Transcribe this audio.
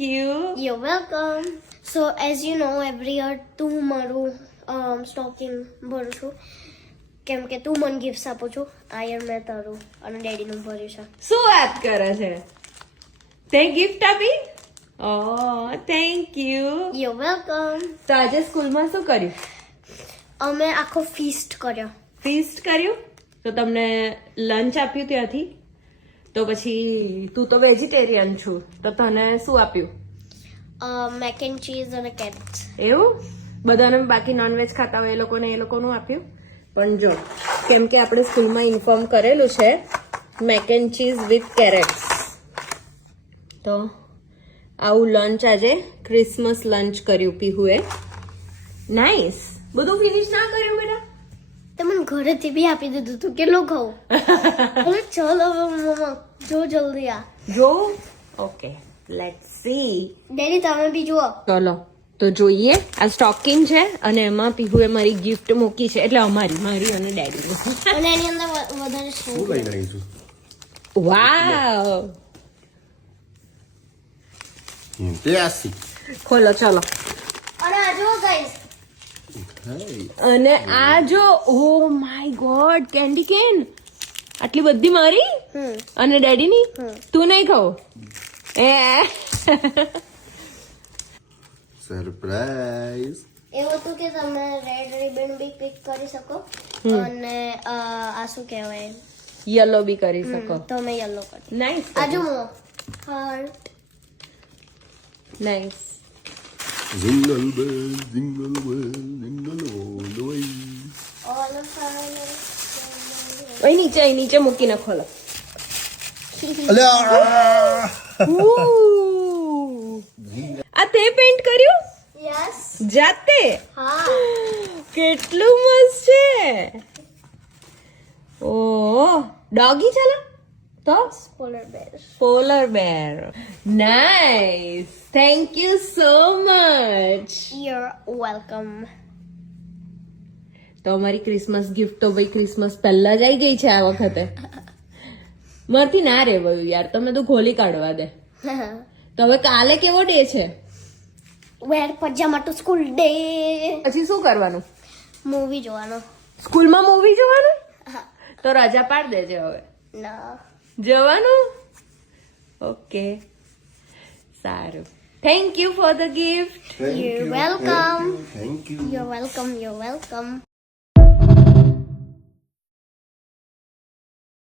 You. You're welcome. So as you know, every year તું મારું stocking ભરું છું કેમ કે તું મને ગિફ્ટ આપું છું. આ યર મેં તારું અને ડેડીનું ભર્યું છે. શું વાત કરે છે? તે ગિફ્ટ આપી? ઓ થેન્ક યુ. You're welcome. તો આજે સ્કૂલમાં શું કર્યું? અમે આખો ફીસ્ટ કર્યો. ફીસ્ટ કર્યું? તો તમને લંચ આપ્યું ત્યાંથી? તો પછી તું તો વેજીટેરિયન છું તો તને શું આપ્યું? મેક એન્ડ ચીઝ અને કેરેટ્સ. એવું? બધાને બાકી નોનવેજ ખાતા હોય એ લોકોનું આપ્યું? પણ જો કેમ કે આપણે સ્કૂલમાં ઇન્ફોર્મ કરેલું છે make and cheese with carrots, તો આવું લંચ આજે ક્રિસમસ લંચ કર્યું પીહુએ. નાઈસ. બધું ફિનિશ ના કર્યું બેટા? તે મને ઘરેથી બી આપી દીધું તું. કેટલું ખાવું? હવે ચલ હવે મમ્મા જો જલ્દી આ જો. Okay let's see. ડેડી તમે બી જુઓ. ચલો તો જોઈએ. આ સ્ટોકિંગ છે અને એમાં પીહુએ મારી ગિફ્ટ મૂકી છે, એટલે મારી અને ડેડીની. અને એની અંદર વધારે શું લઈને આવી છું. વાવ. તે આસી. ખોલો ચલો. અને આ જુઓ ગાઈસ. અને આ જો oh my God candy can આટલી બધી મારી અને ડેડીની. તું નહીં ખાવ? એ સરપ્રાઈઝ. એવું હતું કે તમે રેડ રિબન બી પિક કરી શકો અને આ શું કહેવાય યલો બી કરી શકો. તો મેં યલો કરી. નાઈસ. આ જો heart. Nice. Jingle bell, jingle bell, jingle all the way. All ઓય નીચે મૂકીને ખોલો. અલ્યા! આ તે પેઇન્ટ કર્યું યસ. જાતે? હા. કેટલું મસ્ત છે. ઓ ડોગી ચાલો તો polar bear. Polar bear. Nice. Thank you so much. You're welcome. તો અમારી ક્રિસમસ ગિફ્ટ તો ભાઈ ક્રિસમસ પહેલા જ આવી ગઈ છે આ વખતે. મારથી ના રહેવાયું યાર, તમે તો ખોલી કાઢવા દે. તો હવે કાલે કેવો ડે છે? Wear pajama to school day. પછી શું કરવાનું? મૂવી જોવાનો. સ્કૂલમાં મૂવી જોવાનું? તો રજા પાડ દેજે હવે. ના. જવાનું? ઓકે સારું. Thank you for the gift. You're welcome. Thank you. You're welcome. You're welcome.